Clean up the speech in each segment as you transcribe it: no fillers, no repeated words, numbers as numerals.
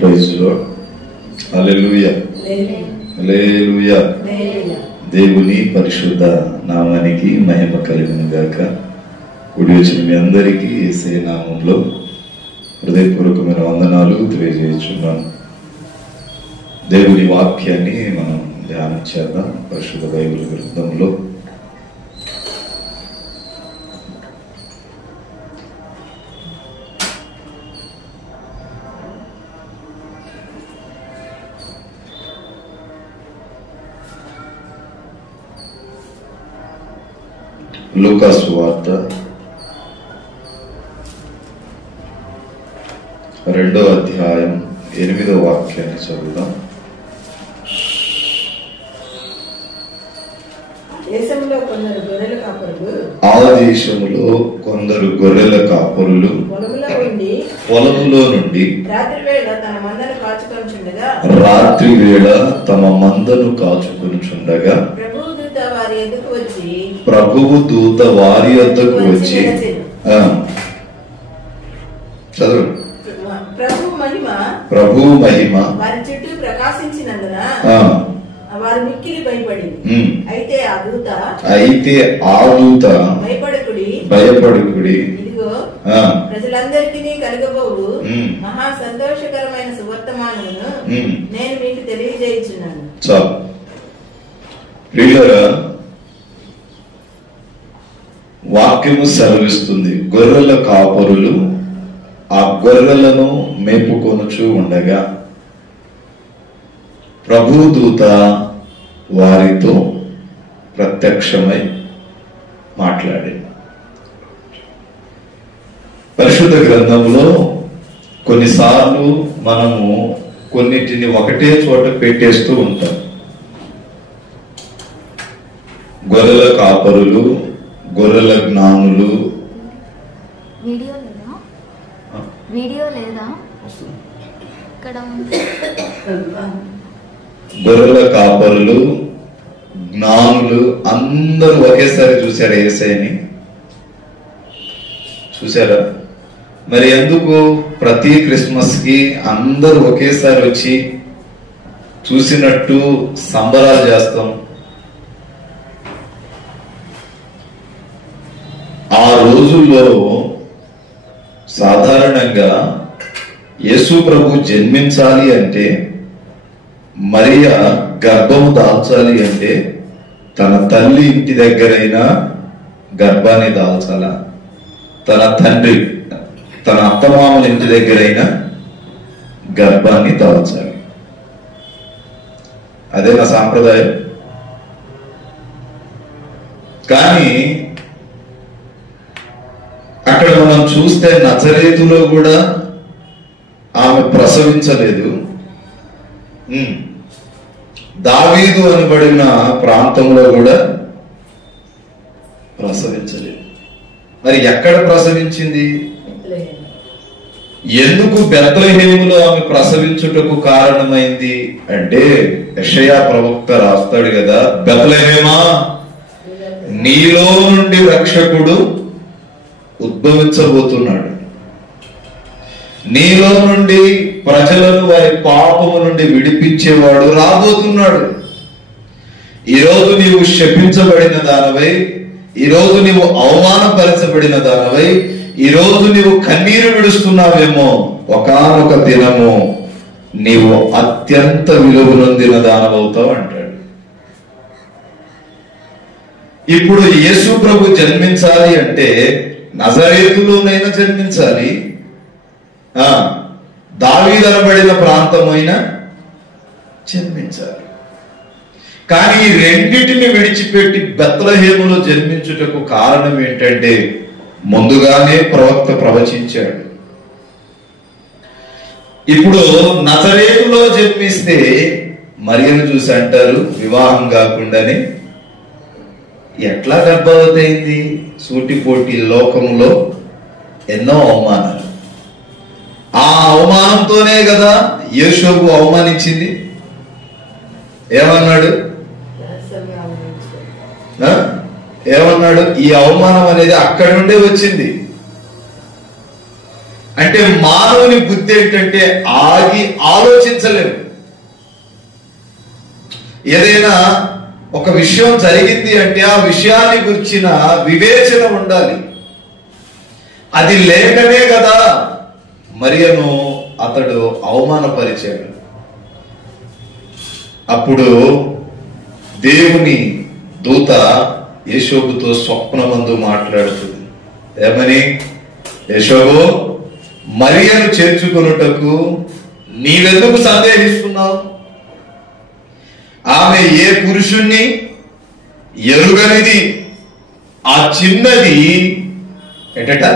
Praise lord. హల్లెలూయా, హల్లెలూయా. దేవుని పరిశుద్ధ నామానికి మహిమ కలుగును గాక. కూడి వచ్చిన మీ అందరికీ యేసయ్య నామంలో హృదయపూర్వకమైన వందనాలు తెలియజేస్తున్నాను. దేవుని వాక్యాన్ని మనం ధ్యానం చేద్దాం. పరిశుద్ధ బైబిల్ గ్రంథంలో లూకా సువార్త 2వ అధ్యాయం 8వ వాక్యాన్ని చదువుదాం. ఆ దేశములో కొందరు గొర్రెల కాపరులు పొలములో నుండి రాత్రి వేళ తమ మందను కాచుకొనుచుండగా ప్రభువు దూత వారి యొద్దకు వచ్చి చదువు. ప్రభు మహిమ వారి చుట్టూ ప్రకాశించినందున వారు మిక్కిలి భయపడింది. అయితే ఆ దూత భయపడకుడి, ఇదిగో ప్రజలందరికీ కలగబోవు మహా సంతోషకరమైన సువర్తమానమును నేను మీకు తెలియజేయుచున్నాను. వాక్యము సెలవిస్తుంది, గొర్రెల కాపరులు ఆ గొర్రెలను మేపుకొనుచూ ఉండగా ప్రభు దూత వారితో ప్రత్యక్షమై మాట్లాడింది. పరిశుద్ధ గ్రంథంలో కొన్నిసార్లు మనము కొన్నిటిని ఒకటే చోట పెట్టేస్తూ ఉంటాం. గొర్రెల కాపరులు, గొర్రెల జ్ఞానులు. వీడియో లేదా ఇక్కడ? గొర్రెల కాపరులు, జ్ఞానులు అందరూ ఒకేసారి చూశారా యేసయ్యని? చూశారా? మరి ఎందుకు ప్రతి క్రిస్మస్ కి అందరూ ఒకేసారి వచ్చి చూసినట్టు సంబరాలు చేస్తాం? ఆ రోజుల్లో సాధారణంగా యేసు ప్రభు జన్మించాలి అంటే, మరియా గర్భము దాల్చాలి అంటే తన తల్లి ఇంటి దగ్గరైనా గర్భాన్ని దాల్చాలా, తన తండ్రి తన అత్తమామల ఇంటి దగ్గరైనా గర్భాన్ని దాల్చాలి. అదే నా సాంప్రదాయం. కానీ అక్కడ మనం చూస్తే నజరేతులో కూడా ఆమె ప్రసవించలేదు. దావీదు అనబడిన ప్రాంతంలో కూడా ప్రసవించలేదు. మరి ఎక్కడ ప్రసవించింది? ఎందుకు బెత్లెహేములో ఆమె ప్రసవించుటకు కారణమైంది అంటే, యెషయా ప్రవక్త రాస్తాడు కదా, బెత్లెహేమా నీలో నుండి రక్షకుడు ఉద్భవించబోతున్నాడు, నీలో నుండి ప్రజలను వారి పాపము నుండి విడిపించేవాడు రాబోతున్నాడు. ఈరోజు నీవు శపించబడిన దానవై, ఈరోజు నీవు అవమానపరచబడిన దానవై, ఈరోజు నీవు కన్నీరు విడుస్తున్నావేమో, ఒకానొక దినము నీవు అత్యంత విలువ నొందిన దానవవుతావు అంటాడు. ఇప్పుడు యేసు ప్రభు జన్మించాలి అంటే నజరేతులోనైనా జన్మించాలి, దావీదు అనబడిన ప్రాంతమైనా జన్మించాలి. కానీ ఈ రెండిటిని విడిచిపెట్టి బెత్లెహేములో జన్మించుటకు కారణం ఏంటంటే, ముందుగానే ప్రవక్త ప్రవచించాడు. ఇప్పుడు నజరేతులో జన్మిస్తే మరియను చూసి అంటారు, వివాహం కాకుండానే ఎట్లా గర్భవతి అయింది? సూటిపోటి లోకంలో ఎన్నో అవమానాలు. ఆ అవమానంతోనే కదా యేషోబు అవమానించింది. ఏమన్నాడు? ఏమన్నాడు? ఈ అవమానం అనేది అక్కడి నుండే వచ్చింది. అంటే మానవుని బుద్ధి ఏంటంటే ఆగి ఆలోచించలేము. ఏదైనా ఒక విషయం జరిగింది అంటే ఆ విషయాన్ని గురించిన వివేచన ఉండాలి. అది లేకనే కదా మరియను అతడు అవమానపరిచాడు. అప్పుడు దేవుని దూత యేషోబుతో స్వప్నమందు మాట్లాడుతుంది. ఏమని? యేషోబు, మరియను చేర్చుకొనుటకు నీవెందుకు సందేహిస్తున్నావు? ఆమె ఏ పురుషుణ్ణి ఎరుగనిది. ఆ చిన్నది ఏంటట?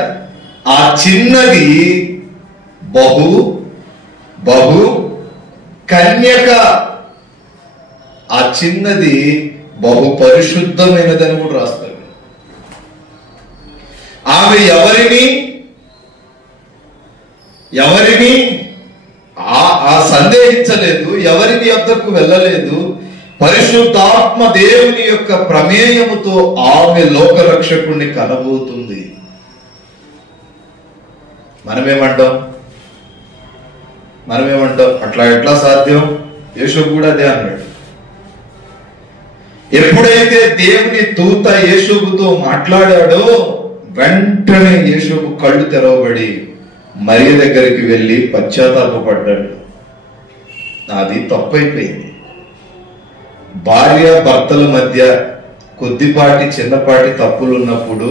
ఆ చిన్నది బహు బహు కన్యక. ఆ చిన్నది బహు పరిశుద్ధమైనదని కూడా రాస్తాడు. ఆమె ఎవరిని సందేహించలేదు, ఎవరిని వద్దకు వెళ్ళలేదు. పరిశుద్ధాత్మ దేవుని యొక్క ప్రమేయముతో ఆమె లోకరక్షకుణ్ణి కనబోతుంది. మనమేమంటాం? అట్లా ఎట్లా సాధ్యం? యేషోబు కూడా అదే అన్నాడు. ఎప్పుడైతే దేవుని దూత యేషోబుతో మాట్లాడాడో వెంటనే యేషోబు కళ్ళు తెరవబడి మరియ దగ్గరికి వెళ్ళి పశ్చాత్తాపపడ్డాడు. నాది తప్పైపోయింది. భార్య భర్తల మధ్య కొద్దిపాటి చిన్నపాటి తప్పులు ఉన్నప్పుడు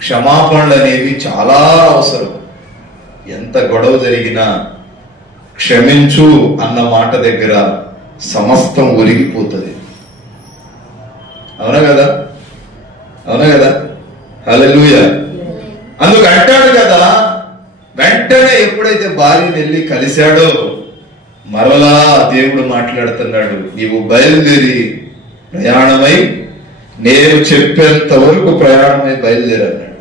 క్షమాపణలు అనేవి చాలా అవసరం. ఎంత గొడవ జరిగినా క్షమించు అన్న మాట దగ్గర సమస్తం ఒరిగిపోతుంది. అవునా కదా? హల్లెలూయా. అందుకు అంటాడు కదా, వెంటనే ఎప్పుడైతే భార్యని వెళ్ళి కలిశాడో మరలా దేవుడు మాట్లాడుతున్నాడు. నీవు బయలుదేరి ప్రయాణమై నేను చెప్పేంత వరకు ప్రయాణమై బయలుదేరన్నాడు.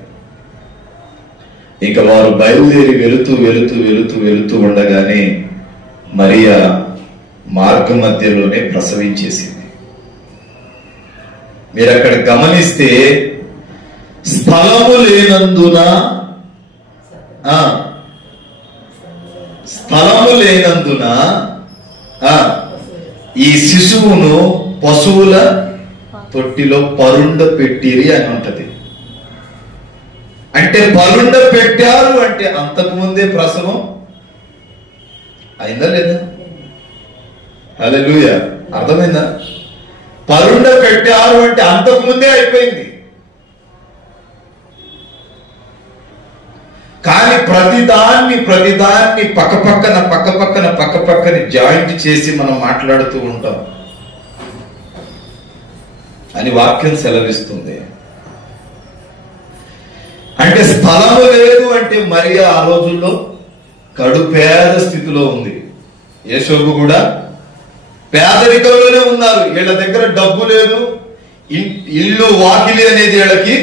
ఇక వారు బయలుదేరి వెళుతూ ఉండగానే మరియా మార్గ మధ్యలోనే ప్రసవించేసింది. మీరు అక్కడ గమనిస్తే స్థలము లేనందున ఈ శిశువును పశువుల తొట్టిలో పరుండ పెట్టిరి అని ఉంటది. అంటే పరుండ పెట్టారు అంటే అంతకుముందే ప్రసవం అయిందా లేదా? హల్లెలూయా. అర్థమైందా? పరుండ పెట్టారు అంటే అంతకుముందే అయిపోయింది. కానీ ప్రతిదాన్ని పక్కపక్కన జాయింట్ చేసి మనం మాట్లాడుతూ ఉంటాం అని వాక్యం సెలవిస్తుంది. అంటే స్థలము లేదు అంటే మరియా ఆ రోజుల్లో కడు పేద స్థితిలో ఉంది. యేషోబు కూడా పేదరికంలోనే ఉన్నారు. వీళ్ళ దగ్గర డబ్బు లేదు. ఇల్లు వాకిలి అనేది వీళ్ళకి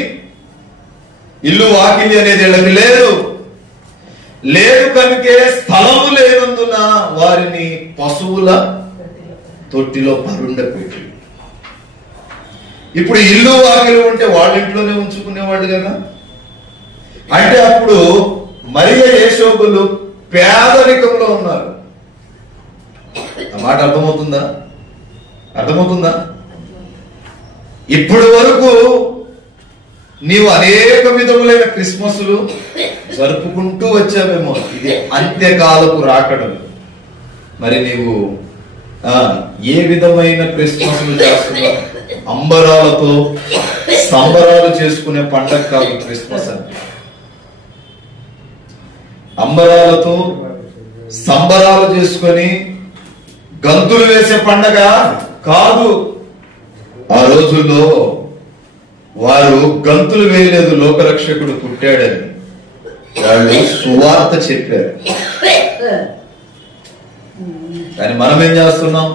లేదు కనుకే స్థలము లేనందున వారిని పశువుల తొట్టిలో పరుండపెట్టి. ఇప్పుడు ఇల్లు వాకిలి ఉంటే వాళ్ళ ఇంట్లోనే ఉంచుకునేవాళ్ళు కదా. అంటే అప్పుడు మరియ యేషోబులు పేదరికంలో ఉన్నారు. ఆ మాట అర్థమవుతుందా? ఇప్పటి వరకు నీవు అనేక విధములైన క్రిస్మస్లు జరుపుకుంటూ వచ్చావేమో. ఇది అంత్యకాలపు రాకడం. మరి నీవు ఏ విధమైన క్రిస్మస్లు చేస్తున్నావు? అంబరాలతో సంబరాలు చేసుకునే పండగ కాదు క్రిస్మస్ అంటే. అంబరాలతో సంబరాలు చేసుకొని గంతులు వేసే పండగ కాదు. ఆ రోజుల్లో వారు గంతులు వేయలేదు లోకరక్షకుడు పుట్టాడని. వాళ్ళు సువార్త చెప్పారు. కానీ మనం ఏం చేస్తున్నాం?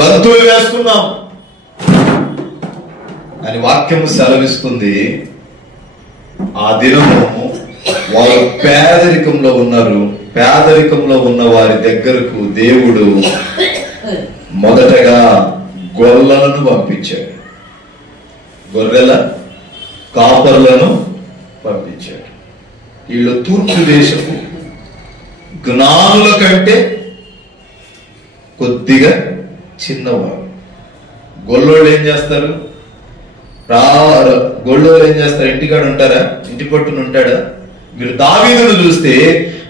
గంతులు వేస్తున్నాం అని వాక్యము సెలవిస్తుంది. ఆ దినము వారు పేదరికంలో ఉన్నారు. పేదరికంలో ఉన్న వారి దగ్గరకు దేవుడు మొదటగా గొర్రెలను పంపించాడు. గొర్రెల కాపరులను పంపించాడు. వీళ్ళు తూర్పు దేశపు జ్ఞానుల కంటే కొద్దిగా చిన్నవారు. గొల్లోళ్ళు ఏం చేస్తారు? గొల్లోళ్ళు ఏం చేస్తారు? ఇంటికాడ ఉంటారా? ఇంటి పట్టున ఉంటాడా? మీరు దావీదును చూస్తే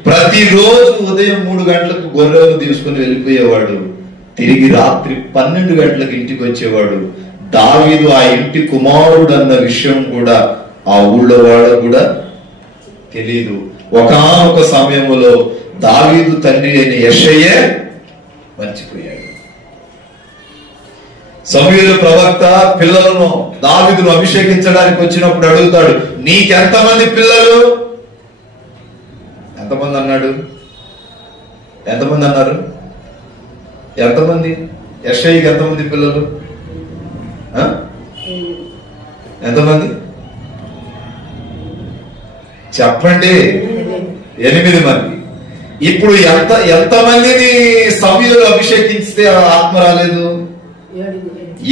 ప్రతిరోజు ఉదయం 3 గంటలకు గొర్రెలు తీసుకుని వెళ్ళిపోయేవాడు, తిరిగి రాత్రి 12 గంటలకు ఇంటికి వచ్చేవాడు. దావీదు ఆ ఇంటి కుమారుడు అన్న విషయం కూడా ఆ ఊళ్ళో వాళ్ళకు కూడా తెలియదు. ఒకానొక సమయంలో దావీదు తండ్రి అయిన యెషయే మర్చిపోయాడు. సమూయేలు ప్రవక్త పిల్లలను దావీదును అభిషేకించడానికి వచ్చినప్పుడు అడుగుతాడు, నీకెంతమంది పిల్లలు? ఎంతమంది అన్నాడు? ఎంతమంది అన్నారు? ఎంతమంది? యెషయికి ఎంతమంది పిల్లలు? ఎంతమంది చెప్పండి? 8 మంది. ఇప్పుడు ఎంతమందిని సమూయేలు అభిషేకించితే ఆత్మ రాలేదు?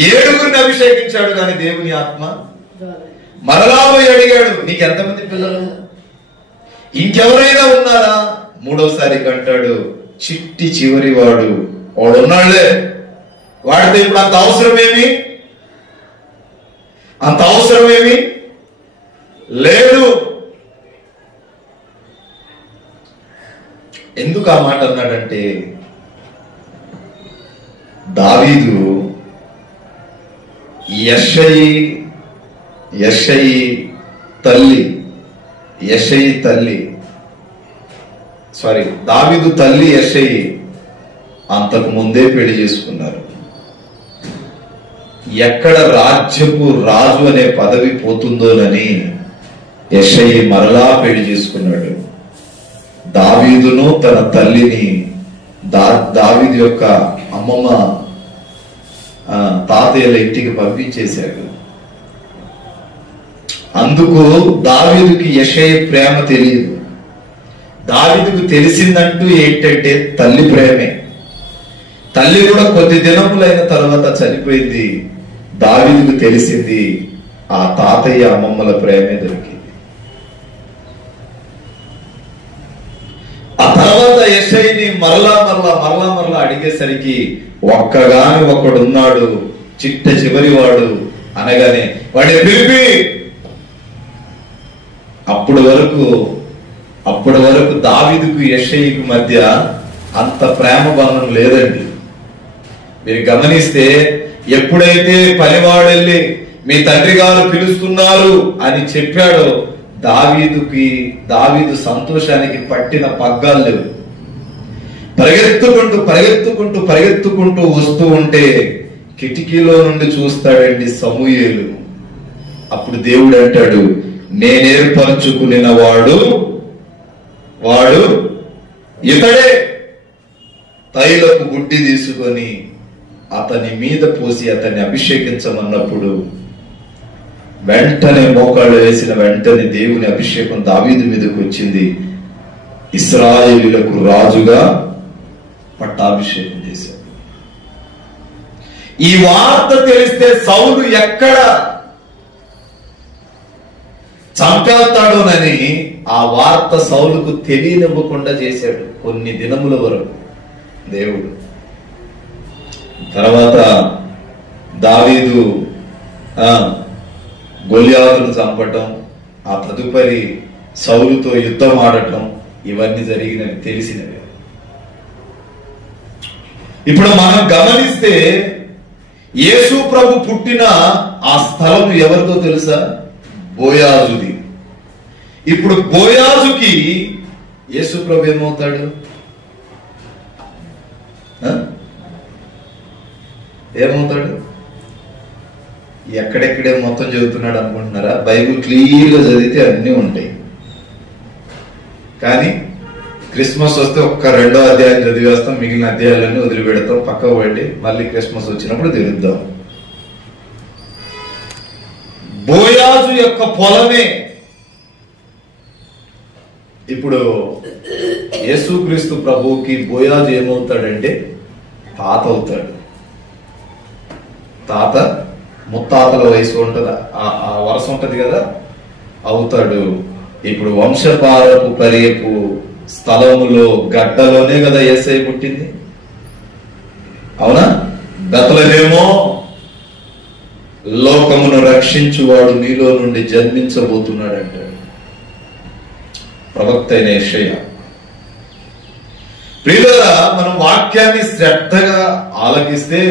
7గురిని అభిషేకించాడు కానీ దేవుని ఆత్మ మరలా పోయి అడిగాడు, నీకు ఎంతమంది పిల్లలు? ఇంకెవరైనా ఉన్నారా? 3వసారి అంటాడు, చిట్టి చివరి వాడు ఉన్నాడులే, వాడితో ఇప్పుడు అంత అవసరమేమి లేదు. ఎందుకు ఆ మాట అన్నాడంటే, దావీదు యెషయి తల్లి దావీదు తల్లి యెషయి అంతకు ముందే పెళ్లి చేసుకున్నారు. ఎక్కడ రాజ్యపు రాజు అనే పదవి పోతుందోనని యెషయి మరలా పెళ్లి చేసుకున్నాడు. దావీదును తన తల్లిని దావీదు యొక్క అమ్మమ్మ తాతయ్యల ఇంటికి పంపించేశాడు. అందుకు దావీదుకి యెషయి ప్రేమ తెలియదు. దావీదుకు తెలిసిందంటూ ఏంటంటే తల్లి ప్రేమే. తల్లి కూడా కొద్ది దినములైన తర్వాత చనిపోయింది. దావీదుకు తెలిసింది ఆ తాతయ్య అమ్మమ్మల ప్రేమే దొరికింది. ఆ తర్వాత యెషయిని మరలా అడిగేసరికి ఒక్కగాని ఒకడున్నాడు, చిట్ట చివరి వాడు అనగానే వాడిని పిలిపి అప్పటి వరకు దావీదుకు యెషయికి మధ్య అంత ప్రేమ బంధం లేదండి. మీరు గమనిస్తే ఎప్పుడైతే పనివాడెళ్ళి మీ తండ్రి గారు పిలుస్తున్నారు అని చెప్పాడో దావీదు సంతోషానికి పట్టిన పగ్గాలు లేవు. పరిగెత్తుకుంటూ వస్తూ ఉంటే కిటికీలో నుండి చూస్తాడండి సమూయేలు. అప్పుడు దేవుడు అంటాడు, నేనేర్పరచుకున్న వాడు ఇతడే. తైలపు గుడ్డి తీసుకొని అతని మీద పోసి అతన్ని అభిషేకించమన్నప్పుడు వెంటనే మోకాళ్ళు వేసిన వెంటనే దేవుని అభిషేకం దావీదు మీదకి వచ్చింది. ఇశ్రాయేలీయులకు రాజుగా పట్టాభిషేకం చేశాడు. ఈ వార్త తెలిస్తే సౌలు ఎక్కడ చంపేస్తాడోనని ఆ వార్త సౌలుకు తెలియనివ్వకుండా చేశాడు కొన్ని దినముల వరకు దేవుడు. తర్వాత దావీదు గొల్యాతును చంపటం, ఆ తదుపరి సౌలుతో యుద్ధం ఆడటం, ఇవన్నీ జరిగినవి తెలిసినవి. ఇప్పుడు మనం గమనిస్తే యేసు ప్రభు పుట్టిన ఆ స్థలం ఎవరితో తెలుసా? బోయాజుది. ఇప్పుడు బోయాజుకి యేసు ప్రభు ఏమవుతాడు? ఏమవుతాడు? ఎక్కడెక్కడే మొత్తం చదువుతున్నాడు అనుకుంటున్నారా? బైబిల్ క్లియర్ గా చదివితే అన్నీ ఉంటాయి. కానీ క్రిస్మస్ వస్తే ఒక్క 2వ అధ్యాయం చదివేస్తాం, మిగిలిన అధ్యాయాలన్నీ వదిలిపెడతాం, పక్కకు పడి మళ్ళీ క్రిస్మస్ వచ్చినప్పుడు తిరుగుద్దాం. బోయాజు యొక్క పొలమే ఇప్పుడు యేసుక్రీస్తు ప్రభువుకి బోయాజు ఏమవుతాడంటే తాత అవుతాడు. తాత ముత్తాతల వయసు ఉంటది, ఆ వరస ఉంటది కదా, అవుతాడు. ఇప్పుడు వంశపారపు పరియపు స్థలములో గడ్డలోనే కదా యేసయ్య పుట్టింది, అవునా? బెత్లెహేమో లోకమును రక్షించువాడు నీలో నుండి జన్మించబోతున్నాడంటాడు ప్రవక్త అయిన యెషయా. ప్రియులారా, మనం వాక్యాన్ని శ్రద్ధగా ఆలకిస్తే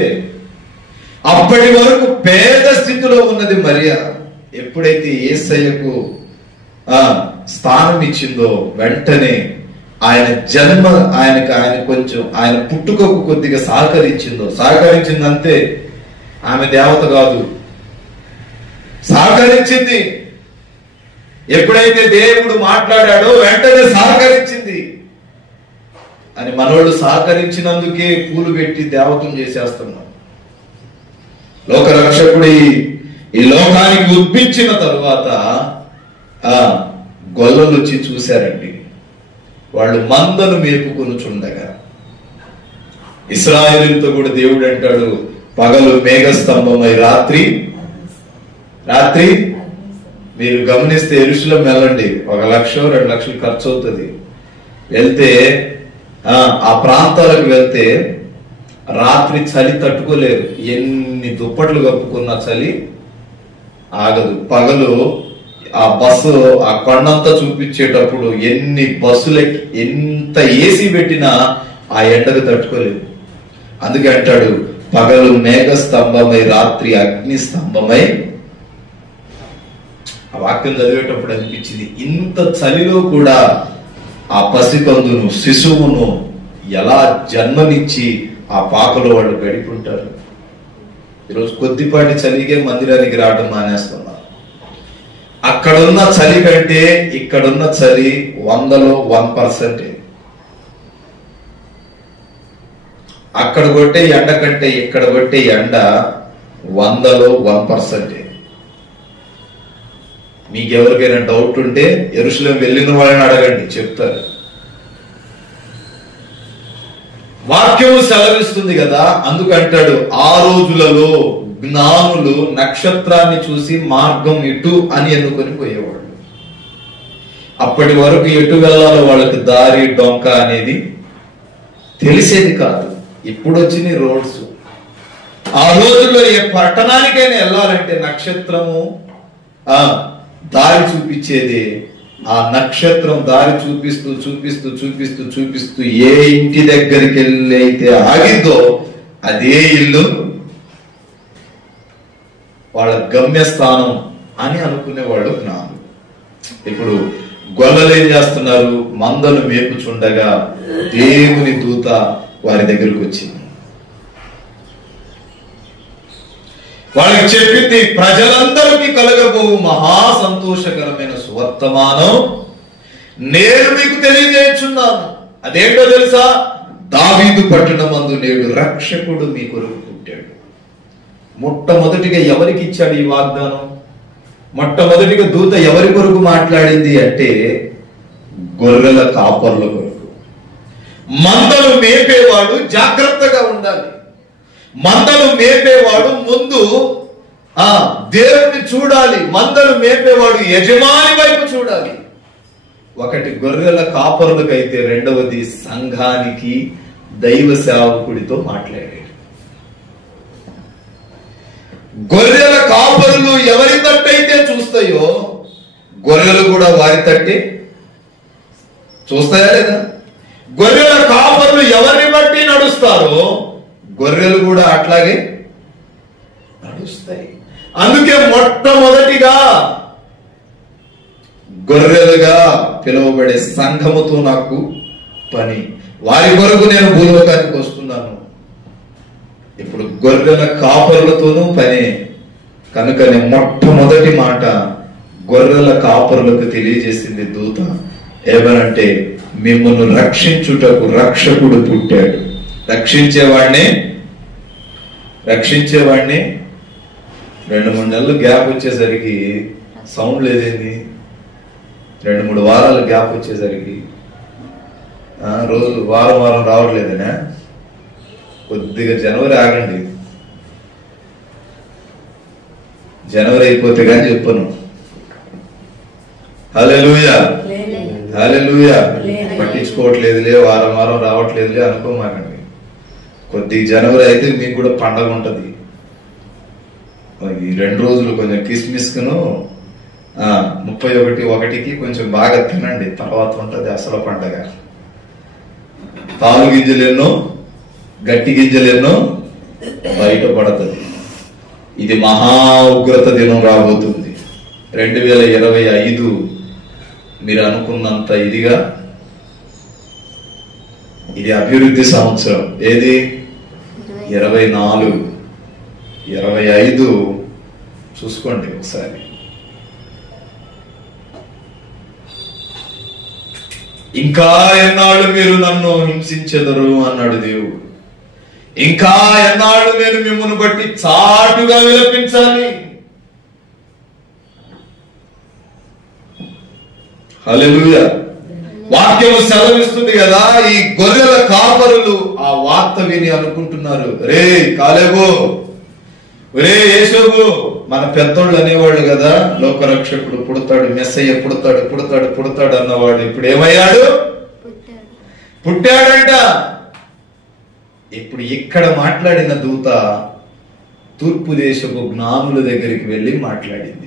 అప్పటి వరకు పేద స్థితిలో ఉన్నది మరియా ఎప్పుడైతే యేసయ్యకు స్థానం ఇచ్చిందో వెంటనే ఆయన జన్మ ఆయన పుట్టుకకు కొద్దిగా సహకరించిందంతే. ఆమె దేవత కాదు, సహకరించింది. ఎప్పుడైతే దేవుడు మాట్లాడాడో వెంటనే సహకరించింది. అని మనోళ్ళు సహకరించినందుకే పూలు పెట్టి దేవతం చేసేస్తున్నాం. లోకరక్షకుడు ఈ లోకానికి ఉద్భించిన తరువాత గొల్లలు వచ్చి చూశారండి. వాళ్ళు మందను మేపుకొనుచుండగా ఇశ్రాయేలుతో కూడా దేవుడు అంటాడు, పగలు మేఘస్తంభమై రాత్రి మీరు గమనిస్తే యెరూషలేము వెళ్ళండి, 1 లక్ష 2 లక్షలు ఖర్చు అవుతుంది. వెళ్తే ఆ ప్రాంతాలకు వెళ్తే రాత్రి చలి తట్టుకోలేరు. ఎన్ని దుప్పట్లు కప్పుకున్నా చలి ఆగదు. పగలు ఆ బస్సు ఆ కొండంతా చూపించేటప్పుడు ఎన్ని బస్సులకి ఎంత ఏసీ పెట్టినా ఆ ఎండకు తట్టుకోలేదు. అందుకే అంటాడు, పగలు మేఘ స్తంభమై రాత్రి అగ్ని స్తంభమై. ఆ వాక్యం చదివేటప్పుడు అనిపించింది, ఇంత చలిలో కూడా ఆ పసికందును శిశువును ఎలా జన్మనిచ్చి ఆ పాకలో వాళ్ళు గడిపుంటారు. ఈరోజు కొద్దిపాటి చలిగే మందిరానికి రావడం మానేస్తున్నారు. అక్కడున్న చలి కంటే ఇక్కడున్న చలి 100లో 1%. అక్కడ కొట్టే ఎండ కంటే ఇక్కడ కొట్టే ఎండ 100లో 1%. మీకు ఎవరికైనా డౌట్ ఉంటే యెరూషలేము వెళ్ళిన వాళ్ళని అడగండి, చెప్తారు. వాక్యము సెలవిస్తుంది కదా, అందుకంటాడు, ఆ రోజులలో జ్ఞానులు నక్షత్రాన్ని చూసి మార్గం ఇటు అని ఎన్నుకొని పోయేవాళ్ళు. అప్పటి వరకు ఎటు వెళ్ళాలో వాళ్ళకి దారి డొంక అనేది తెలిసేది కాదు. ఇప్పుడు వచ్చిన రోడ్స్. ఆ రోజుల్లో ఏ పట్టణానికైనా వెళ్ళాలంటే నక్షత్రము దారి చూపించేది. ఆ నక్షత్రం దారి చూపిస్తూ చూపిస్తూ చూపిస్తూ చూపిస్తూ ఏ ఇంటి దగ్గరికి వెళ్ళి అయితే ఆగిందో అదే ఇల్లు వాళ్ళ గమ్యస్థానం అని అనుకునేవాడు జ్ఞానులు. ఇప్పుడు గొల్లలు ఏం చేస్తున్నారు? మందలు మేపుచుండగా దేవుని దూత వారి దగ్గరకు వచ్చింది. వాళ్ళకి చెప్పింది, ప్రజలందరికీ కలగబోవు మహా సంతోషకరమైన సువర్తమానం నేను మీకు తెలియజేయుచున్నాను. అదేంటో తెలుసా? దావీదు పట్టణమందు నేడు రక్షకుడు మీ కొరకు పుట్టాడు. మొట్టమొదటిగా ఎవరికి ఇచ్చాడు ఈ వాగ్దానం? మొట్టమొదటిగా దూత ఎవరి కొరకు మాట్లాడింది అంటే గొర్రెల కాపర్ల కొరకు. మందలు మేపేవాడు జాగ్రత్తగా ఉండాలి. మందలు మేపేవాడు ముందు దేవుని చూడాలి. మందలు మేపేవాడు యజమాని వైపు చూడాలి. ఒకటి గొర్రెల కాపరులకైతే, రెండవది సంఘానికి దైవ సేవకుడితో మాట్లాడాడు. గొర్రెల కాపరులు ఎవరి తట్టయితే చూస్తాయో గొర్రెలు కూడా వారి తట్టే చూస్తాయా లేదా? గొర్రెల కాపరులు ఎవరిని బట్టి నడుస్తారో గొర్రెలు కూడా అట్లాగే నడుస్తాయి. అందుకే మొట్టమొదటిగా గొర్రెలుగా పిలువబడే సంఘముతో నాకు పని. వారి కొరకు నేను భూలోకానికి వస్తున్నాను. ఇప్పుడు గొర్రెల కాపరులతోనూ పనే. కనుకనే మొట్టమొదటి మాట గొర్రెల కాపరులకు తెలియజేసింది దూత. ఏమనంటే, మిమ్మల్ని రక్షించుటకు రక్షకుడు పుట్టాడు. రక్షించేవాడిని 2-3 నెలలు గ్యాప్ వచ్చేసరికి సౌండ్ లేదేంది? 2-3 వారాలు గ్యాప్ వచ్చేసరికి రోజు వారం రావట్లేదనే. కొద్దిగా జనవరి ఆగండి. జనవరి అయిపోతే కానీ చెప్పను. హల్లెలూయా, హల్లెలూయా. పట్టించుకోవట్లేదులే, వారం వారం రావట్లేదులే అనుకోమాకండి. కొద్ది జనవరి అయితే మీకు కూడా పండగ ఉంటది. ఈ 2 రోజులు కొంచెం కిస్మిస్కును 31 కొంచెం బాగా తినండి, తర్వాత ఉంటది అసలు పండగ. తాను గింజలు ఎన్నో, గట్టి గింజలు ఎన్నో బయటపడుతుంది. ఇది మహా ఉగ్రత దినం రాబోతుంది. 2025 మీరు అనుకున్నంత ఇదిగా ఇది అభివృద్ధి సంవత్సరం. ఏది 24, 25 చూసుకోండి ఒకసారి. ఇంకా ఎన్నాళ్ళు మీరు నన్ను హింసించెదరు అన్నాడు దేవుడు. ఇంకా ఎన్నాళ్ళు నేను మిమ్మల్ని బట్టి చాటుగా విలపించాలి. హల్లెలూయా. వాక్యము సెలవిస్తుంది కదా, ఈ గొర్రెల కాపరులు ఆ వార్త విని అనుకుంటున్నారు, రే కాలేబు, రే యేసోబు, మన పెద్దోళ్ళు అనేవాళ్ళు కదా, లోకరక్షకుడు పుడతాడు, మెస్సయ్య పుడతాడు పుడతాడు పుడతాడు అన్నవాడు ఇప్పుడు ఏమయ్యాడు? పుట్టాడంట. ఇప్పుడు ఇక్కడ మాట్లాడిన దూత తూర్పు దేశపు జ్ఞానుల దగ్గరికి వెళ్ళి మాట్లాడింది.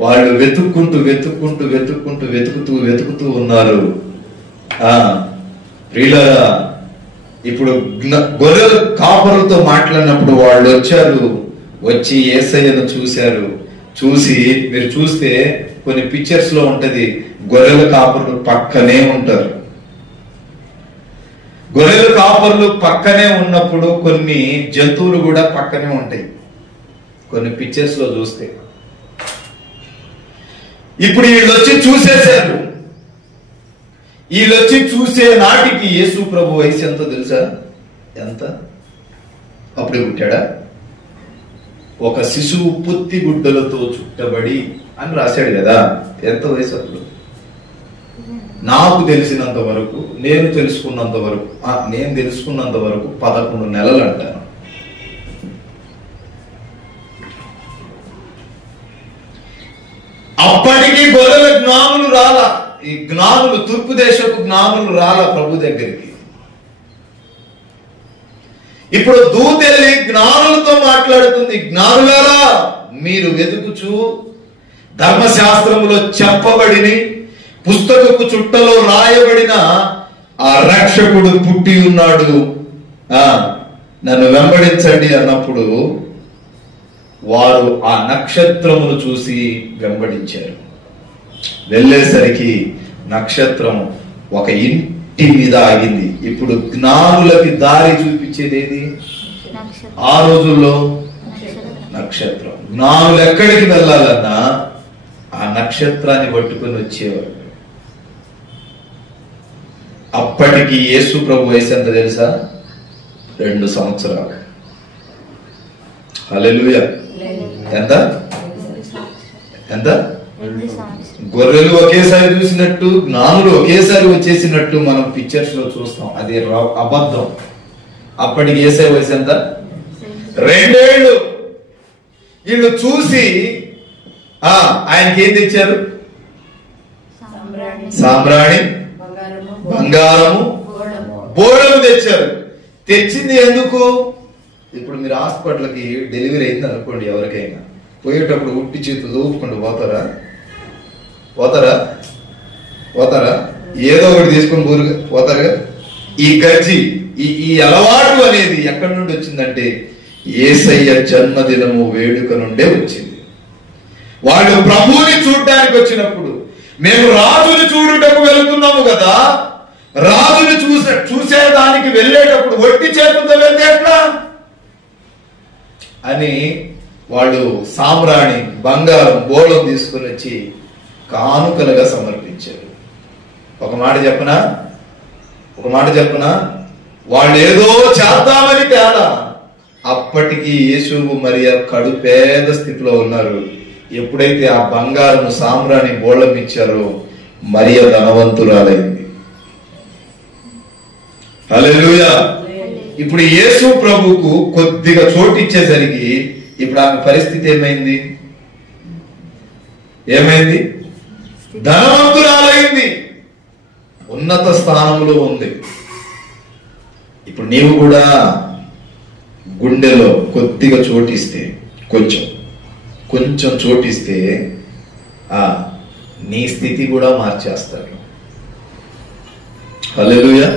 వాళ్ళు వెతుకుతూ ఉన్నారు. ప్రియులారా, ఇప్పుడు గొర్రెల కాపరులతో మాట్లాడినప్పుడు వాళ్ళు వచ్చి యేసయ్యను చూశారు. చూసి మీరు చూస్తే కొన్ని పిక్చర్స్ లో ఉంటది, గొర్రెల కాపరులు పక్కనే ఉంటారు. గొర్రెల కాపరులు పక్కనే ఉన్నప్పుడు కొన్ని జంతువులు కూడా పక్కనే ఉంటాయి కొన్ని పిక్చర్స్ లో చూస్తే. ఇప్పుడు వీళ్ళొచ్చి చూసేశారు. వీళ్ళొచ్చి చూసే నాటికి యేసు ప్రభు వయసు ఎంతో తెలుసా? ఎంత? అప్పుడే పుట్టాడా? ఒక శిశువు పుత్తి గుడ్డలతో చుట్టబడి అని రాశాడు కదా. ఎంత వయసు అప్పుడు? నాకు తెలిసినంత వరకు, నేను తెలుసుకున్నంత వరకు 11 నెలలు అంటాను. అప్పటికి గొర్రెల జ్ఞానులు రాలా, ఈ జ్ఞానులు తూర్పు దేశపు జ్ఞానులు రాలా ప్రభు దగ్గరికి. ఇప్పుడు దూతెళ్ళి జ్ఞానులతో మాట్లాడుతుంది, జ్ఞానులారా మీరు వెతుకుచు ధర్మశాస్త్రములో చెప్పబడిన పుస్తకపు చుట్టలో రాయబడిన ఆ రక్షకుడు పుట్టి ఉన్నాడు, నన్ను వెంబడించండి అన్నప్పుడు వారు ఆ నక్షత్రమును చూసి వెంబడించారు. వెళ్ళేసరికి నక్షత్రం ఒక ఇంటి మీద ఆగింది. ఇప్పుడు జ్ఞానులకి దారి చూపించేది ఏది? ఆ రోజుల్లో నక్షత్రం. జ్ఞానులు ఎక్కడికి వెళ్ళాలన్నా ఆ నక్షత్రాన్ని పట్టుకుని వచ్చేవారు. అప్పటికి యేసు ప్రభు వయసు ఎంత తెలుసా? 2 సంవత్సరాలు. హల్లెలూయా. ఎంత? గొర్రెలు ఒకేసారి చూసినట్టు, జ్ఞానులు ఒకేసారి వచ్చేసినట్టు మనం పిక్చర్స్ లో చూస్తాం. అది అబద్ధం. అప్పటికి యేసయ్య వయసు ఎంత? 2 ఏళ్ళు. వీళ్ళు చూసి ఆయనకి ఏం తెచ్చారు? సాంబ్రాణి, బంగారము, బోళము తెచ్చారు. తెచ్చింది ఎందుకు? ఇప్పుడు మీరు హాస్పిటల్కి డెలివరీ అయింది అనుకోండి, ఎవరికైనా పోయేటప్పుడు ఉట్టి చేతులు ఊపుకుంటూ పోతారా? ఏదో ఒకటి తీసుకొని పోతారుగా. ఈ గజ్జి, ఈ అలవాటు అనేది ఎక్కడి నుండి వచ్చిందంటే యేసయ్య జన్మదినము వేడుక నుండే వచ్చింది. వాళ్ళు ప్రభువుని చూడడానికి వచ్చినప్పుడు, మేము రాజుని చూడుటకు వెళుతున్నాము కదా, రాజుని చూసేదానికి వెళ్ళేటప్పుడు ఒట్టి చేతులతో వెళ్తే ఎట్లా అని వాళ్ళు సాంబ్రాణి, బంగారం, బోళం తీసుకుని వచ్చి కానుకలుగా సమర్పించారు. ఒక మాట చెప్పనా, వాళ్ళు ఏదో చేద్దామని తేడా. అప్పటికి యేసువు మరియ కడు పేద స్థితిలో ఉన్నారు. ఎప్పుడైతే ఆ బంగారం, సాంబ్రాణి, బోళం ఇచ్చారో మరియ ధనవంతురాలైంది. హల్లెలూయా. ఇప్పుడు యేసు ప్రభుకు కొద్దిగా చోటు ఇచ్చేసరికి ఇప్పుడు ఆమె పరిస్థితి ఏమైంది? ఏమైంది? ధనవంతురాలైంది, ఉన్నత స్థానంలో ఉంది. ఇప్పుడు నీవు కూడా గుండెలో కొద్దిగా చోటిస్తే, కొంచెం చోటిస్తే నీ స్థితి కూడా మార్చేస్తాడు. హల్లెలూయా,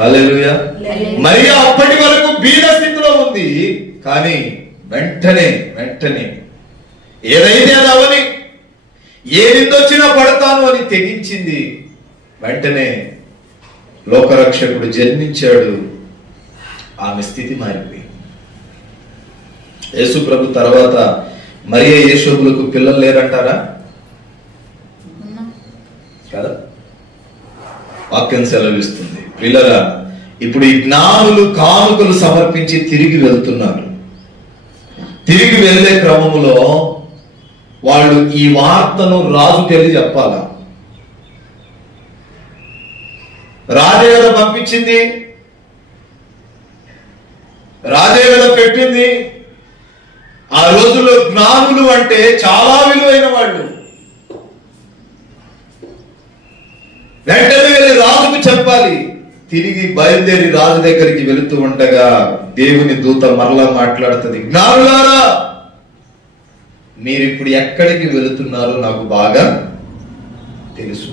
హల్లెలూయా. మరియా అప్పటి వరకు బీద స్థితిలో ఉంది, కానీ వెంటనే ఏదైతే అది అవని, ఏ నిందొచ్చినా పడతాను అని తెగించింది. వెంటనే లోకరక్షకుడు జన్మించాడు, ఆమె స్థితి మారిపోయింది. యేసు ప్రభు తర్వాత మరియా యేసోబులకు పిల్లలు లేరంటారా? కదా, వాక్యం సెలవిస్తుంది. పిల్లరా, ఇప్పుడు ఈ జ్ఞానులు కానుకలు సమర్పించి తిరిగి వెళ్తున్నారు. తిరిగి వెళ్లే క్రమంలో వాళ్ళు ఈ వార్తను రాజుకి వెళ్ళి చెప్పాలా? రాజే కదా పంపించింది, రాజే కదా పెట్టింది. ఆ రోజుల్లో జ్ఞానులు అంటే చాలా విలువైన వాళ్ళు. వెంటనే వెళ్ళి రాజుకు చెప్పాలి. తిరిగి బయలుదేరి రాజు దగ్గరికి వెళుతూ ఉండగా దేవుని దూత మరలా మాట్లాడుతుంది, జ్ఞానులారా, మీరిప్పుడు ఎక్కడికి వెళుతున్నారో నాకు బాగా తెలుసు.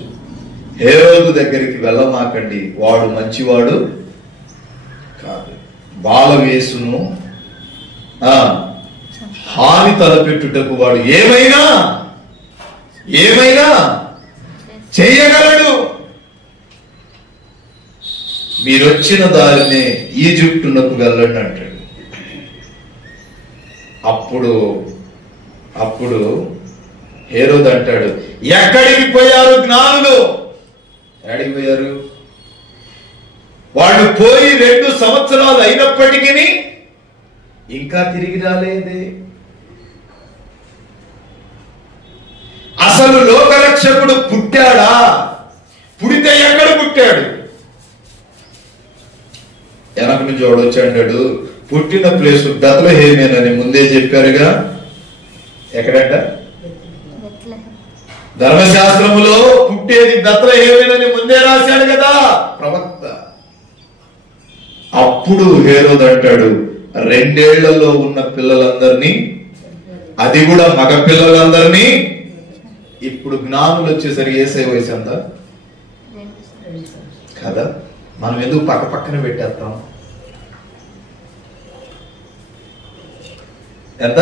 హేరోదు దగ్గరికి వెళ్ళమాకండి, వాడు మంచివాడు కాదు. బాలయేసును హాని తలపెట్టుటకు వాడు ఏమైనా చేయగలడు. మీరొచ్చిన దారినే ఈజిప్టునకు వెళ్ళండి అంటాడు. అప్పుడు హేరోదు అంటాడు, ఎక్కడికి పోయారు జ్ఞానులు? ఎక్కడికి పోయారు? వాళ్ళు పోయి 2 సంవత్సరాలు అయినప్పటికీ ఇంకా తిరిగి రాలేదే. అసలు లోకరక్షకుడు పుట్టాడా? పుడితే ఎక్కడ పుట్టాడు? వెనక నుంచి వాడొచ్చాడు, పుట్టిన ప్లేస్ బెత్లెహేమేనని ముందే చెప్పారుగా. ఎక్కడంట? ధర్మశాస్త్రములో పుట్టేది బెత్లెహేమేనని ముందే రాశాడు కదా ప్రవక్త. అప్పుడు హేరోదు అంటాడు, 2 ఏళ్లలో ఉన్న పిల్లలందరినీ, అది కూడా మగ పిల్లలందరినీ. ఇప్పుడు జ్ఞానులు వచ్చేసరికి ఏసై వయసు ఎంత కదా, మనం ఎందుకు పక్కన పెట్టేస్తాం? ఎంత?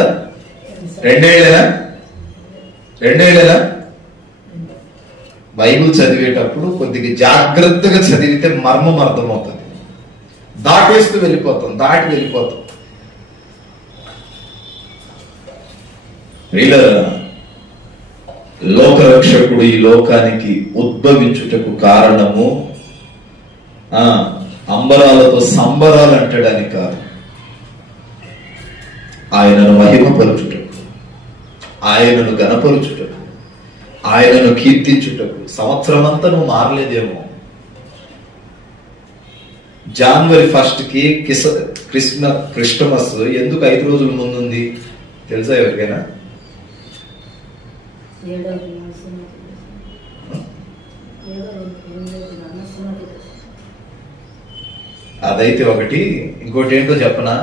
2 ఏళ్ళేనా? 2 ఏళ్ళేనా? బైబిల్ చదివేటప్పుడు కొద్దిగా జాగ్రత్తగా చదివితే మర్మం అర్థమవుతుంది. దాటి వెళ్ళిపోతాం. లోకరక్షకుడు ఈ లోకానికి ఉద్భవించుటకు కారణము అంబరాలతో సంబరాలు అంటడానికి కాదు, ఆయనను మహిమపరచుటకు, ఆయనను గణపరచుటకు, ఆయనను కీర్తించుటకు. సంవత్సరం అంతా నువ్వు మారలేదేమో. జనవరి 1కి క్రిస్టమస్ ఎందుకు 5 రోజుల ముందుంది తెలుసా ఎవరికైనా? అదైతే ఒకటి. ఇంకోటి ఏంటో చెప్పనా?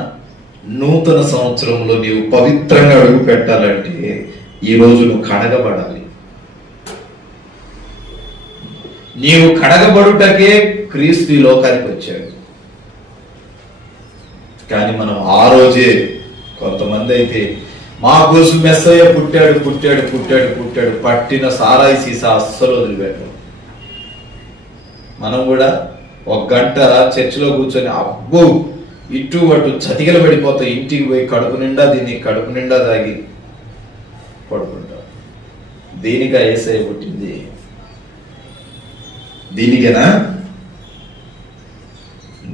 నూతన సంవత్సరంలో నీవు పవిత్రంగా అడుగు పెట్టాలంటే ఈ రోజు నువ్వు కడగబడాలి. నీవు కడగబడుటకే క్రీస్తు ఈ లోకానికి వచ్చాడు. కానీ మనం ఆ రోజే, కొంతమంది అయితే మా కోసం మెస్సయ్య పుట్టాడు పట్టిన సారాయి సీసా అస్సలు వదిలిపెట్టాం. మనం కూడా 1 గంట చర్చిలో కూర్చొని అబ్బో ఇటు అటు చతికిల పడిపోతాం. ఇంటికి పోయి కడుపు నిండా తాగి పడుకుంటాం. దేనిగా యేసయ్య పుట్టింది? దీనికేనా?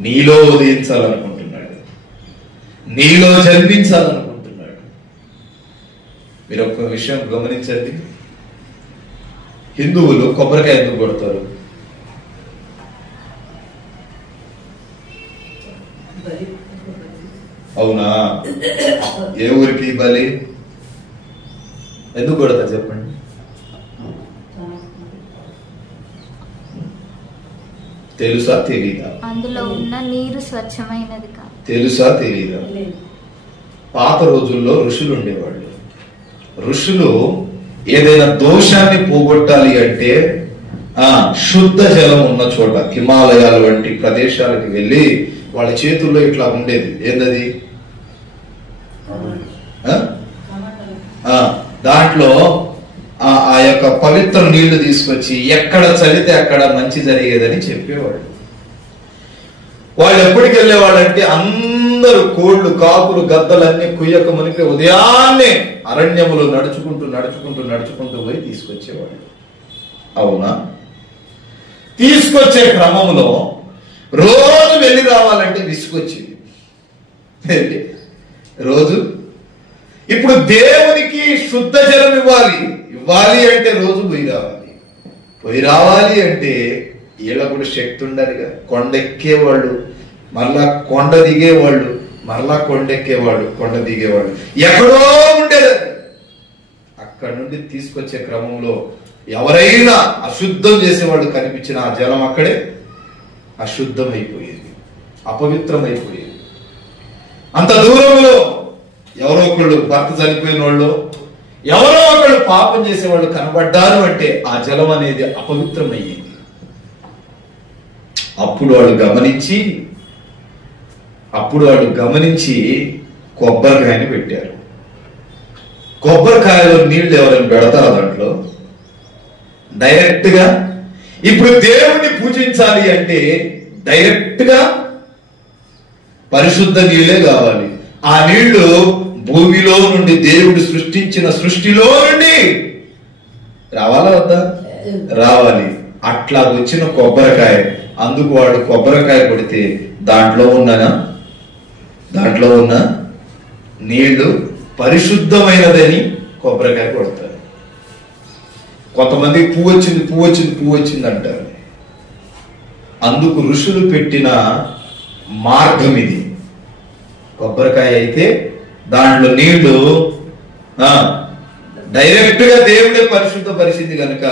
నీలో ఉదయించాలనుకుంటున్నాడు, నీలో జన్మించాలనుకుంటున్నాడు. మీరు ఒక విషయం గమనించండి, హిందువులు కొబ్బరికాయ ఎందుకు కొడతారు? అవునా? ఏ ఊరికి బలి? ఎందుకు కొడతారు చెప్పండి? తెలుసా తెలీదా? అందులో ఉన్న నీరు స్వచ్ఛమైనది కాదు. తెలుసా తెలీదా? పాత రోజుల్లో ఋషులు ఉండేవాళ్ళు. ఋషులు ఏదైనా దోషాన్ని పోగొట్టాలి అంటే శుద్ధ జలం ఉన్న చోట, హిమాలయాల వంటి ప్రదేశాలకు వెళ్ళి వాళ్ళ చేతుల్లో ఇట్లా ఉండేది. ఏందది? దాంట్లో ఆ యొక్క పవిత్ర నీళ్లు తీసుకొచ్చి ఎక్కడ చలితే అక్కడ మంచి జరిగేదని చెప్పేవాళ్ళు. వాళ్ళు ఎప్పటికి వెళ్ళేవాళ్ళంటే అందరూ కోళ్లు, కాకులు, గద్దలన్నీ కుయ్యక మునిపి ఉదయాన్నే అరణ్యములు నడుచుకుంటూ నడుచుకుంటూ నడుచుకుంటూ పోయి తీసుకొచ్చేవాళ్ళు. అవునా? తీసుకొచ్చే క్రమంలో రోజు వెళ్ళి రావాలంటే విసుకొచ్చింది. రోజు ఇప్పుడు దేవునికి శుద్ధ జలం ఇవ్వాలి అంటే రోజు పోయి రావాలి అంటే వీళ్ళ కూడా శక్తి ఉండాలిగా. కొండెక్కేవాళ్ళు, మరలా కొండ దిగేవాళ్ళు, మరలా కొండెక్కేవాళ్ళు, కొండ దిగేవాళ్ళు, ఎక్కడో ఉండేది. అక్కడ నుండి తీసుకొచ్చే క్రమంలో ఎవరైనా అశుద్ధం చేసేవాళ్ళు కనిపించిన ఆ జలం అక్కడే అశుద్ధమైపోయేది, అపవిత్రమైపోయేది. అంత దూరంలో ఎవరో ఒకళ్ళు భర్త చనిపోయిన వాళ్ళు, ఎవరో ఒకళ్ళు పాపం చేసేవాళ్ళు కనబడ్డారు అంటే ఆ జలం అనేది అపవిత్రమయ్యేది. అప్పుడు వాడు గమనించి కొబ్బరికాయని పెట్టారు. కొబ్బరికాయలో నీళ్లు ఎవరైనా పెడతారా దాంట్లో? డైరెక్ట్ గా ఇప్పుడు దేవుణ్ణి పూజించాలి అంటే డైరెక్ట్ గా పరిశుద్ధ నీళ్లే కావాలి. ఆ నీళ్లు భూమిలో నుండి దేవుడు సృష్టించిన సృష్టిలో నుండి రావాలా వద్దా? రావాలి. అట్లా వచ్చిన కొబ్బరికాయ, అందుకు వాడు కొబ్బరికాయ కొడితే దాంట్లో ఉన్న నీళ్లు పరిశుద్ధమైనదని కొబ్బరికాయ కొడతారు. కొంతమంది పువ్వు వచ్చింది అంటారు. అందుకు ఋషులు పెట్టిన మార్గం ఇది. కొబ్బరికాయ అయితే దాంట్లో నీళ్లు డైరెక్ట్ గా దేవుడే పరిశుద్ధపరిచింది కనుక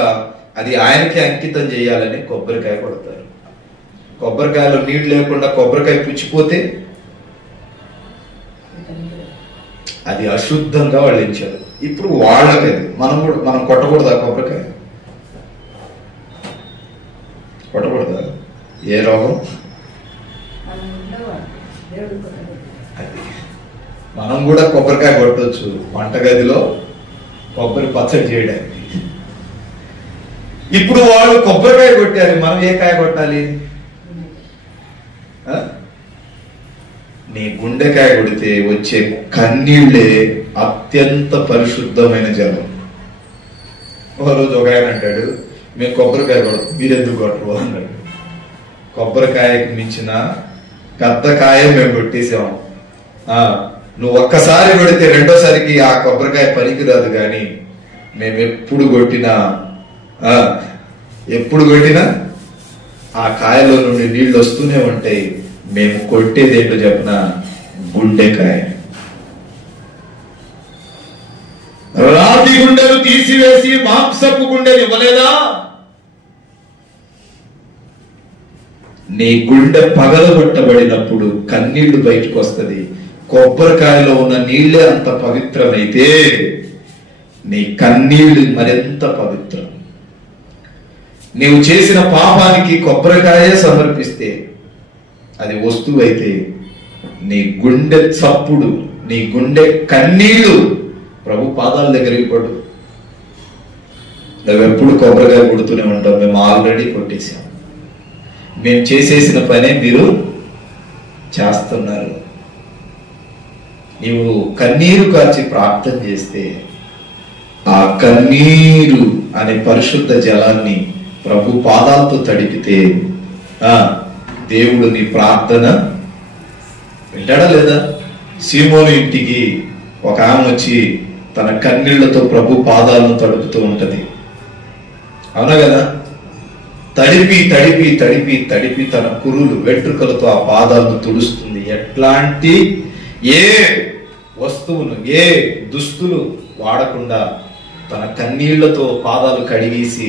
అది ఆయనకి అంకితం చేయాలని కొబ్బరికాయ కొడతారు. కొబ్బరికాయలో నీళ్లు లేకుండా కొబ్బరికాయ పుచ్చిపోతే అది అశుద్ధంగా వాళ్ళు ఇచ్చారు. ఇప్పుడు వాళ్ళకి మనం కొట్టకూడదా? కొబ్బరికాయ కొట్టకూడదా? ఏ రోగం? మనం కూడా కొబ్బరికాయ కొట్టవచ్చు వంటగదిలో కొబ్బరి పచ్చడి చేయడానికి. ఇప్పుడు వాళ్ళు కొబ్బరికాయ కొట్టారు, మనం ఏ కాయ కొట్టాలి? నీ గుండెకాయ కొడితే వచ్చే కన్నీళ్లే అత్యంత పరిశుద్ధమైన జలం. ఒక రోజు ఒక ఆయన అంటాడు, మేము కొబ్బరికాయ కొడతాం, మీరెందుకు కొట్టరు అన్నాడు. కొబ్బరికాయకి మించిన గద్దకాయ మేము కొట్టేసాము. నువ్వు ఒక్కసారి కొడితే రెండోసారికి ఆ కొబ్బరికాయ పనికిరాదు, కానీ మేము ఎప్పుడు కొట్టినా ఆ కాయలో నుండి నీళ్లు వస్తూనే ఉంటాయి. మేము కొట్టేది ఏంటో చెప్పిన గుండెకాయ. రాతి గుండెలు తీసివేసి మాంసపు గుండెలు ఇవ్వలేదా? నీ గుండె పగలగొట్టబడినప్పుడు కన్నీళ్లు బయటకు వస్తుంది. కొబ్బరికాయలో ఉన్న నీళ్లే అంత పవిత్రమైతే నీ కన్నీళ్లు మరింత పవిత్రం. నీవు చేసిన పాపానికి కొబ్బరికాయే సమర్పిస్తే అది వస్తువు అయితే నీ గుండె చప్పుడు, నీ గుండె కన్నీళ్లు ప్రభు పాదాల దగ్గరికి పడు. నువ్వు ఎప్పుడు కొబ్బరికాయ కొడుతూనే ఉంటావు. మేము ఆల్రెడీ కొట్టేశాం. మేము చేసేసిన పనే మీరు చేస్తున్నారు. నీవు కన్నీరు కార్చి ప్రార్థన చేస్తే ఆ కన్నీరు అనే పరిశుద్ధ జలాన్ని ప్రభు పాదాలతో తడిపితే దేవుడు నీ ప్రార్థన వింటాడా లేదా? సీమోను ఇంటికి ఒక ఆమె వచ్చి తన కన్నీళ్లతో ప్రభు పాదాలను తడుపుతూ ఉంటది. అవునా కదా? తడిపి తడిపి తడిపి తడిపి తన కురులు వెంట్రుకలతో ఆ పాదాలను తుడుస్తుంది. ఎట్లాంటి ఏ వస్తువును, ఏ దుస్తులు వాడకుండా తన కన్నీళ్లతో పాదాలు కడిగేసి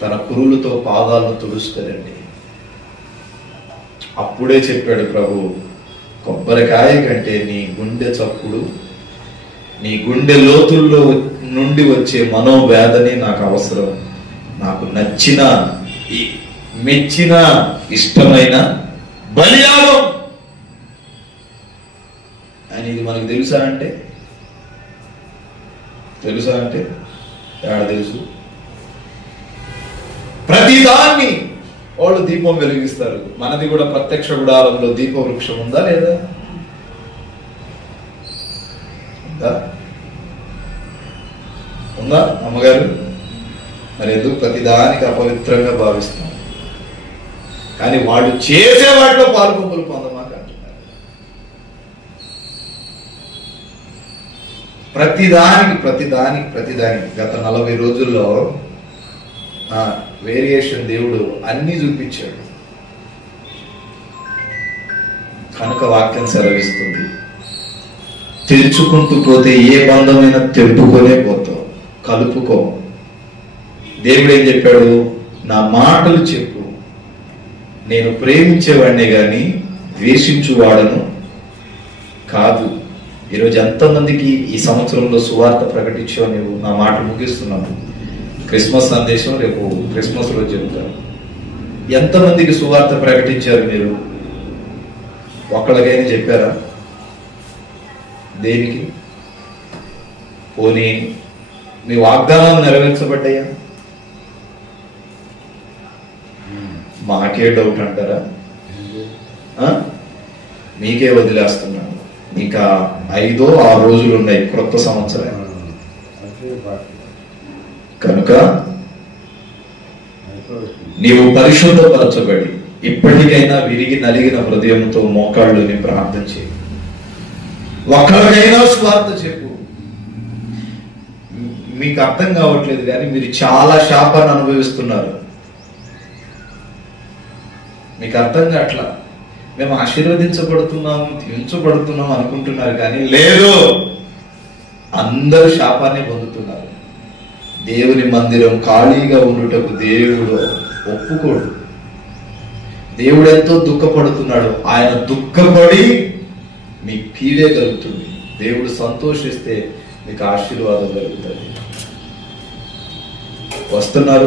తన కురులతో పాదాలను తుడుస్తారండి. అప్పుడే చెప్పాడు ప్రభు, కొబ్బరికాయ కంటే నీ గుండె చప్పుడు, నీ గుండె లోతుల్లో నుండి వచ్చే మనోవేదనే నాకు అవసరం. నాకు నచ్చిన, మెచ్చిన, ఇష్టమైన బలియాగం అని. ఇది మనకు తెలుసా అంటే ఎక్కడ తెలుసు? ప్రతిదాన్ని వాళ్ళు దీపం వెలిగిస్తారు. మనది కూడా ప్రత్యక్ష గుడారంలో దీప వృక్షం ఉందా లేదా? ఉందా అమ్మగారు? మరి ఎందుకు ప్రతిదానికి అపవిత్రంగా భావిస్తాం? కానీ వాళ్ళు చేసే వాటిలో పాల్గొంపులు పొందమాక అంటున్నారు. ప్రతిదానికి గత 40 రోజుల్లో వేరియేషన్ దేవుడు అన్ని చూపించాడు. కనుక వాక్యం సెలవిస్తుంది, తెరుచుకుంటూ పోతే ఏ బంధమైనా తెంపుకొనే పోతావు, కలుపుకో. దేవుడు ఏం చెప్పాడు? నా మాటలు చెప్పు, నేను ప్రేమించేవాడినే గాని ద్వేషించువాడను కాదు. ఈరోజు ఎంతమందికి ఈ సంవత్సరంలో సువార్త ప్రకటించావు? నువ్వు నా మాట ముగిస్తున్నాను. క్రిస్మస్ సందేశం రేపు క్రిస్మస్ రోజు చెబుతారు. ఎంతమందికి సువార్త ప్రకటించారు మీరు? ఒక్కళ్ళకైనా చెప్పారా? దేనికి? పోనీ మీ వాగ్దానాలు నెరవేర్చబడ్డాయా? మాకే డౌట్ అంటారా? మీకే వదిలేస్తున్నాను. ఇంకా 5-6 రోజులు ఉన్నాయి క్రొత్త సంవత్సరం. కనుక నీవు పరిశుద్ధపరచబడి ఇప్పటికైనా విరిగి నలిగిన హృదయంతో మోకాళ్ళుని ప్రార్థన చేయి. ఒక్కరికైనా స్వార్థ చెప్పు. మీకు అర్థం కావట్లేదు కానీ మీరు చాలా శాపాన్ని అనుభవిస్తున్నారు. మీకు అర్థం కావట్లా. మేము ఆశీర్వదించబడుతున్నాము, దీవించబడుతున్నాం అనుకుంటున్నారు కానీ లేదు, అందరూ శాపాన్ని పొందుతున్నారు. దేవుని మందిరం ఖాళీగా ఉండుటకు దేవుడు ఒప్పుకోడు. దేవుడు ఎంతో దుఃఖపడుతున్నాడు. ఆయన దుఃఖపడి మీకు కీడే కలుగుతుంది. దేవుడు సంతోషిస్తే మీకు ఆశీర్వాదం కలుగుతుంది. వస్తున్నారు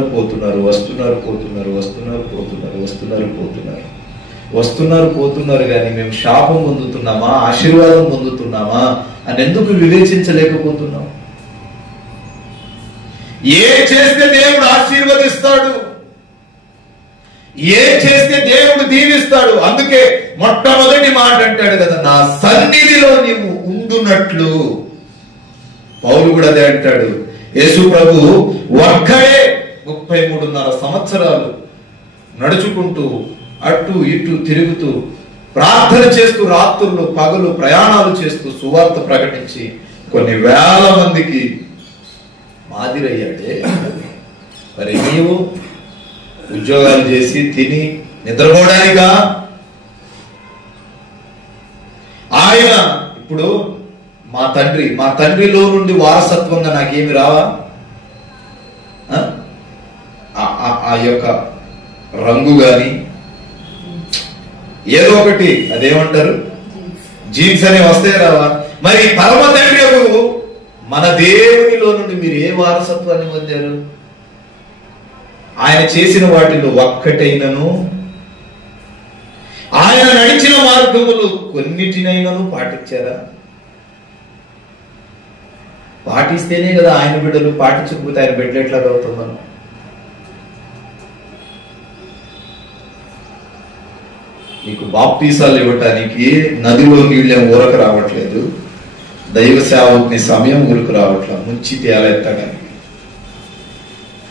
పోతున్నారు కానీ మేము శాపం పొందుతున్నామా ఆశీర్వాదం పొందుతున్నామా అని ఎందుకు వివేచించలేకపోతున్నాం? ఏం చేస్తే దేవుడు ఆశీర్వదిస్తాడు, ఏం చేస్తే దేవుడు దీవిస్తాడు? అందుకే మొట్టమొదటి మాట అంటాడు కదా, నా సన్నిధిలో నీవు ఉండునట్లు. పౌలు కూడా అదే అంటాడు. యేసు ప్రభు ఒక్కడే 33.5 సంవత్సరాలు నడుచుకుంటూ అటు ఇటు తిరుగుతూ ప్రార్థన చేస్తూ రాత్రులు పగలు ప్రయాణాలు చేస్తూ సువార్త ప్రకటించి కొన్ని వేల మందికి మాదిరయ్యాడే. మరి నీవు ఉద్యోగాలు చేసి తిని నిద్రపోవడానికా? ఆయన ఇప్పుడు మా తండ్రిలో నుండి వారసత్వంగా నాకేమి రావా? ఆ యొక్క రంగు గాని ఏదో ఒకటి, అదేమంటారు, జీన్స్ అని వస్తే రావా? మరి పరమ తండ్రి మన దేవునిలో నుండి మీరు ఏ వారసత్వాన్ని పొందారు? ఆయన చేసిన వాటిలో ఒక్కటైనను, ఆయన నడిచిన మార్గములు కొన్నిటినైనను పాటించారా? పాటిస్తేనే కదా ఆయన బిడ్డలు, పాటించకపోతే ఆయన బిడ్డలు ఎట్లా అవుతున్నాను? మీకు బాప్తీసాలు ఇవ్వటానికి నదిలో నీళ్ళేం ఊరక రావట్లేదు, దైవ సేవకుని సమయం ఊరికి రావట్లా, ముంచి తేలెత్తగాని.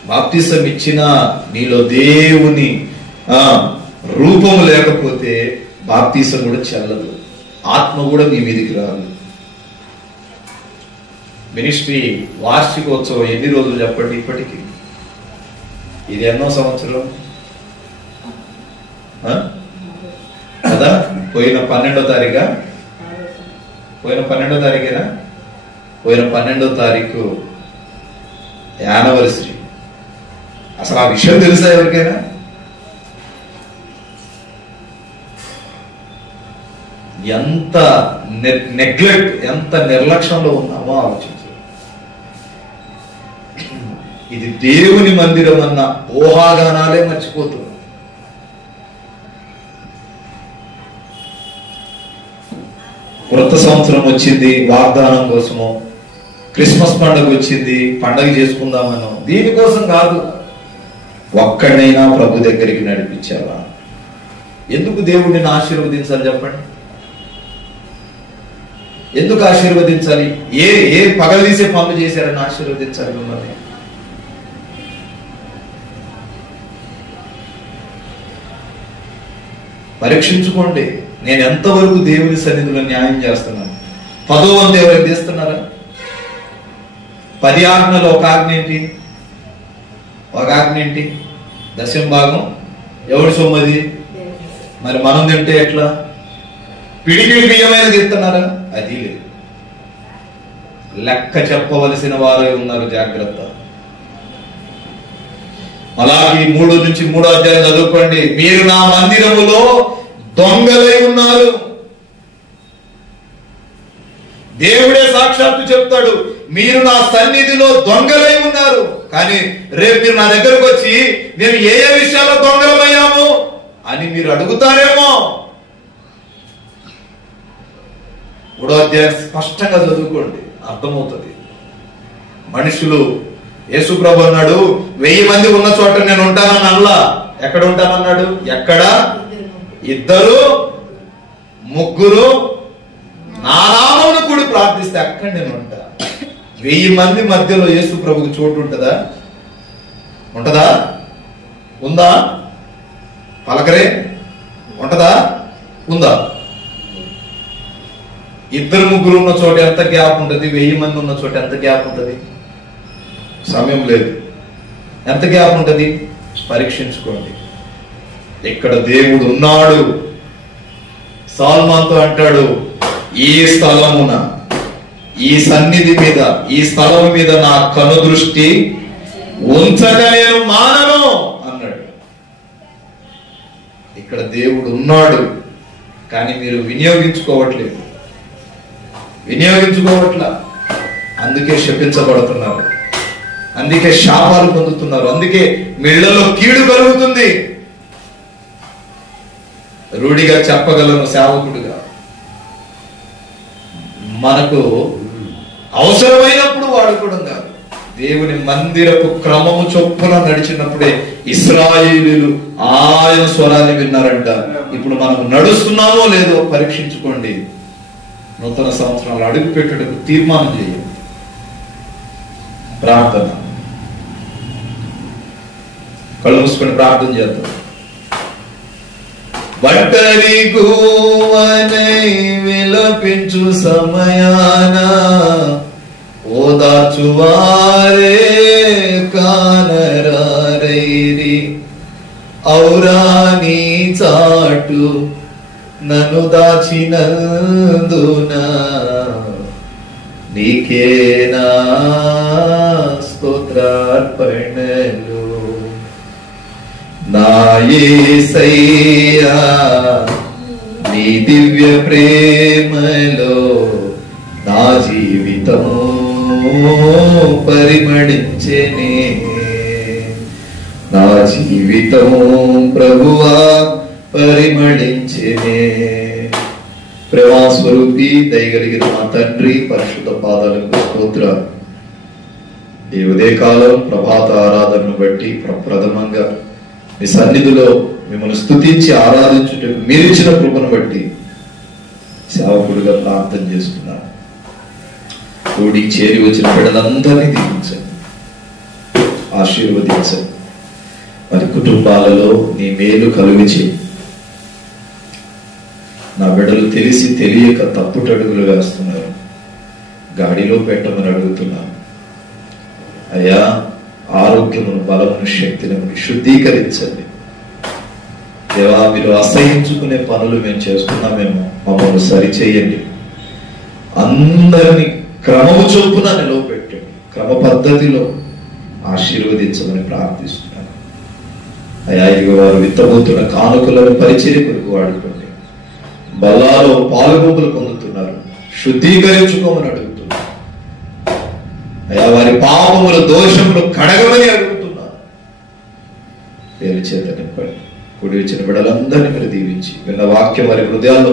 బాప్తీసం ఇచ్చినా నీలో దేవుని రూపము లేకపోతే బాప్తీసం కూడా చెల్లదు, ఆత్మ కూడా మీ మీదికి రాదు. మినిస్ట్రీ వార్షికోత్సవం ఎన్ని రోజులు చెప్పండి ఇప్పటికి? ఇది ఎన్నో సంవత్సరం కదా? పోయిన 12వ తారీఖా? పోయిన 12వ తారీఖేనా? పోయిన 12వ తారీఖు యానివర్సరీ. అసలు ఆ విషయం తెలుసా ఎవరికైనా? ఎంత నెగ్లెక్ట్, ఎంత నిర్లక్ష్యంలో ఉన్నామో ఆలోచించు. ఇది దేవుని మందిరం అన్న ఊహాగానాలే మర్చిపోతున్నాం. కొత్త సంవత్సరం వచ్చింది వాగ్దానం కోసమో, క్రిస్మస్ పండుగ వచ్చింది పండగ చేసుకుందామనో, దీనికోసం కాదు. ఒక్కడైనా ప్రభు దగ్గరికి నడిపించావా? ఎందుకు దేవుడిని ఆశీర్వదించాలి చెప్పండి? ఎందుకు ఆశీర్వదించాలి? ఏ పగలదీసే పనులు చేశారని ఆశీర్వదించాలి మిమ్మల్ని? పరీక్షించుకోండి. నేను ఎంతవరకు దేవుని సన్నిధిలో న్యాయం చేస్తున్నాను? 10వ వంతు ఎవరైనా తీస్తున్నారా? 10 ఆజ్ఞలో ఒక ఆజ్ఞ ఏంటి? దశమ భాగం ఎవరి సొమ్మది? మరి మనం తింటే ఎట్లా? పిడికిడి బియ్యమైన తీస్తున్నారా? అది లేదు. లెక్క చెప్పవలసిన వారే ఉన్నారు. జాగ్రత్త. మలాకి 3 నుంచి 3వ అధ్యాయం చదువుకోండి. మీరు నా మందిరములో దొంగలై ఉన్నారు. దేవుడే సాక్షాత్తు చెప్తాడు, మీరు నా సన్నిధిలో దొంగలై ఉన్నారు. కానీ రేపు మీరు నా దగ్గరకు వచ్చి మేము ఏ విషయాల్లో దొంగలమయ్యాము అని మీరు అడుగుతారేమో. 3వ అధ్యాయం స్పష్టంగా చదువుకోండి, అర్థమవుతుంది. మనుషులు, యేసుప్రభు అన్నాడు 1000 మంది ఉన్న చోట నేను ఉంటానని అల్లా. ఎక్కడ ఉంటానన్నాడు? ఎక్కడ 2, 3 నా నామమున కూడి ప్రార్థిస్తే అక్కడ నేను ఉంటా. 1000 మంది మధ్యలో యేసు ప్రభుకి చోటు ఉంటుందా? ఉందా? పలకరే. ఉంటదా? ఉందా? 2, 3 ఉన్న చోట ఎంత గ్యాప్ ఉంటుంది? 1000 మంది ఉన్న చోట ఎంత గ్యాప్ ఉంటుంది? సమయం లేదు. ఎంత గ్యాప్ ఉంటుంది? పరీక్షించుకోండి. ఇక్కడ దేవుడు ఉన్నాడు. సాల్మాన్తో అంటాడు, ఈ స్థలమున, ఈ సన్నిధి మీద, ఈ స్థలం మీద నా కనుదృష్టి ఉంచక నేను మానను అన్నాడు. ఇక్కడ దేవుడు ఉన్నాడు, కానీ మీరు వినియోగించుకోవట్లా. అందుకే శపించబడుతున్నారు, అందుకే శాపాలు పొందుతున్నారు, అందుకే మిళ్ళలో కీడు కలుగుతుంది. రూఢిగా చెప్పగలను సేవకుడుగా, మనకు అవసరమైనప్పుడు వాడుకోవడం కాదు. దేవుని మందిరపు క్రమము చొప్పున నడిచినప్పుడే ఇశ్రాయేలీయులు ఆయన స్వరాన్ని విన్నారంట. ఇప్పుడు మనం నడుస్తున్నామో లేదో పరీక్షించుకోండి. నూతన సంవత్సరాలు అడుగు పెట్టుటకు తీర్మానం చేయండి. ప్రార్థన. కళ్ళు మూసుకొని ప్రార్థన చేద్దాం. బట్టరి గువనై విలపించు సమయాన ఓదార్చువారే కానరారైరి. ఔరాని చాటు నన్ను దాచినందున నీకేనా స్తోత్రార్పణలు. నా యేసయ్యా నీ దివ్య ప్రేమలో నా జీవితము పరిమళించెనే. నా జీవితము ప్రభువా పరిమళించెనే. ప్రేమాస్వరూపి దయగలిగిన మా తండ్రి, పరిశుద్ధ పాదాలకు స్తోత్రాలు. ఈ ఉదయకాలం ప్రభాత ఆరాధనను బట్టి ప్రప్రథమంగా మీ సన్నిధిలో మిమ్మల్ని స్తుతించి ఆరాధించుటకు మీరిచ్చిన కృపను బట్టి సేవకుడిగా ప్రార్థన చేస్తున్నాను. కూడి చేరి వచ్చిన బిడ్డలందరినీ దీవించండి, ఆశీర్వదించండి. మరి కుటుంబాలలో నీ మేలు కలుగు చేయి. నా బిడ్డలు తెలిసి తెలియక తప్పుటడుగులు వేస్తున్నారు, గాడిలో పెట్టమని అడుగుతున్నాను. అయ్యా, ఆరోగ్యమును, బలమును, శక్తిని శుద్ధీకరించండి. దేవా, మీరు అసహించుకునే పనులు మేము చేస్తున్నామేమో, మమ్మల్ని సరిచేయండి. అందరినీ క్రమము చొప్పున నిలవపెట్టండి, క్రమ పద్ధతిలో ఆశీర్వదించమని ప్రార్థిస్తున్నాను. అయ్యా, ఇదిగో వారు విత్తబోతున్న కానుకలను పరిచర్య కొరకు వాడుకోండి. బల్లాలో పాలుగుంపులు పొందుతున్నారు, శుద్ధీకరించుకోమని అడుగుతున్నారు. అయ్యా, వారి పాపముల దోషములు కడగమని అడుగుతున్నారు. పేరు చేత నింపండి. కూడి వచ్చిన బిడ్డలందరినీ మీరు దీవించి విన్న వాక్యం వారి హృదయాల్లో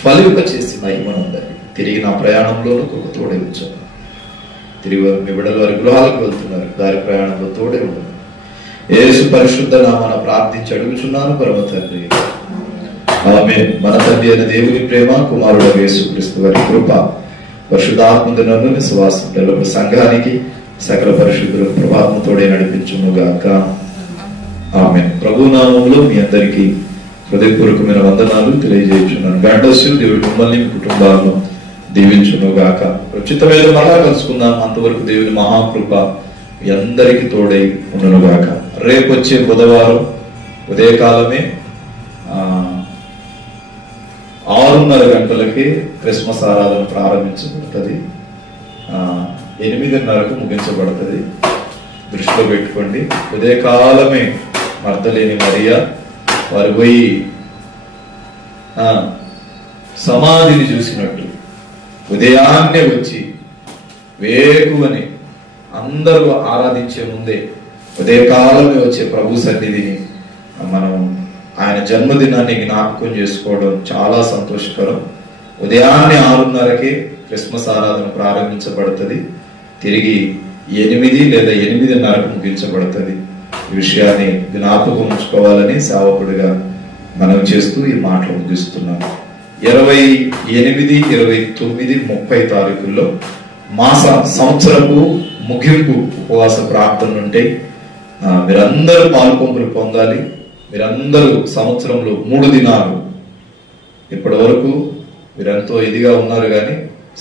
ఫలింప చేసి మహిమనందరినీ తిరిగి నా ప్రయాణంలోనూ ఒక తోడే ఉంచాను. తిరిగి మీ బిడ్డలు వారి గృహాలకు వెళ్తున్నారు, దారి ప్రయాణంలో తోడే ఉండదు. యేసు పరిశుద్ధ నామన ప్రార్థించి అడుగుచున్నాను పరమ తండ్రి, ఆమేన్. మన తండ్రి అయిన దేవుని ప్రేమ, కుమారుడు యేసుక్రీస్తు వారి కృప, పరిశుద్ధాత్మను విశ్వాసం సంఘానికి సకల పరిశుద్ధుల ప్రభావం తోడే నడిపించును గాక. ఆమేన్. ప్రభు నామములో మీ అందరికీ హృదయపూర్వకమైన వందనాలు తెలియజేస్తున్నాను. గాడ్డస్సు దేవుడి మిమ్మల్ని మీ కుటుంబాలను దీవించును గాక. ఉచితమైన మరలా కలుసుకుందాం. అంతవరకు దేవుని మహాకృప మీ అందరికీ తోడై ఉండును గాక. రేపు వచ్చే బుధవారం ఉదయకాలమే 6:30 గంటలకి క్రిస్మస్ ఆరాధన ప్రారంభించబడుతుంది. 8:30కు ముగించబడుతుంది. దృష్టిలో పెట్టుకోండి. ఉదయకాలమే మర్దలేని మరియా వారు పోయి సమాధిని చూసినట్టు ఉదయాన్నే వచ్చి వేగువని అందరూ ఆరాధించే ముందే ఉదయకాలమే వచ్చే ప్రభు సన్నిధిని మనం ఆయన జన్మదినాన్ని జ్ఞాపకం చేసుకోవడం చాలా సంతోషకరం. ఉదయాన్నే 6:30కి క్రిస్మస్ ఆరాధన ప్రారంభించబడుతుంది. తిరిగి 8 లేదా 8:30కు ముగించబడుతుంది. ఈ విషయాన్ని జ్ఞాపకం ఉంచుకోవాలని సేవకుడిగా మనం చేస్తూ ఈ మాటలు ముగిస్తున్నాను. 28, 29, 30 తారీఖుల్లో సంవత్సరపు ముగింపు ఉపవాస ప్రార్థనలు ఉంటాయి. మీరందరూ పాలుపంపులు పొందాలి. మీరందరూ సంవత్సరంలో 3 దినాలు ఇప్పటి వరకు మీరెంతో ఇదిగా ఉన్నారు, కానీ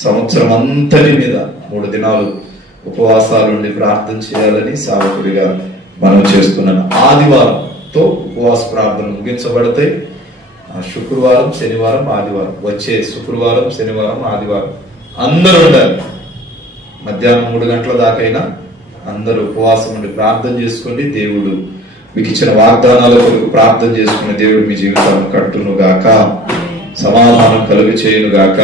సంవత్సరం అంతటి మీద 3 దినాలు ఉపవాసాలుండి ప్రార్థన చేయాలని సేవకుడిగా మనం చేస్తున్నాను. ఆదివారంతో ఉపవాస ప్రార్థనలు ముగించబడతాయి. శుక్రవారం, శనివారం, ఆదివారం, వచ్చే శుక్రవారం, శనివారం, ఆదివారం అందరూ ఉండాలి. మధ్యాహ్నం 3 గంటల దాకైనా అందరూ ఉపవాసం ఉండి ప్రార్థన చేసుకోండి. దేవుడు మీకు ఇచ్చిన వాగ్దానాల కొరకు ప్రార్థన చేసుకుని దేవుడు మీ జీవితాలను కట్టును గాక, సమాధానం కలుగు చేయును గాక.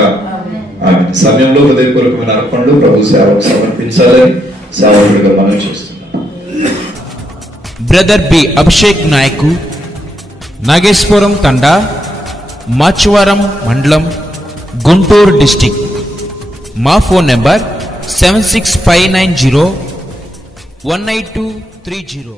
సమయంలో హృదయపూర్వకమైన అర్పణలు ప్రభు సేవకు సమర్పించాలని సేవకుడిగా మనం చేస్తున్నాం. బ్రదర్ బి అభిషేక్ నాయకు, నాగేశ్వరం తండా, మాచవరం మండలం, గుంటూరు డిస్టిక్. మా ఫోన్ నెంబర్ 7659018230.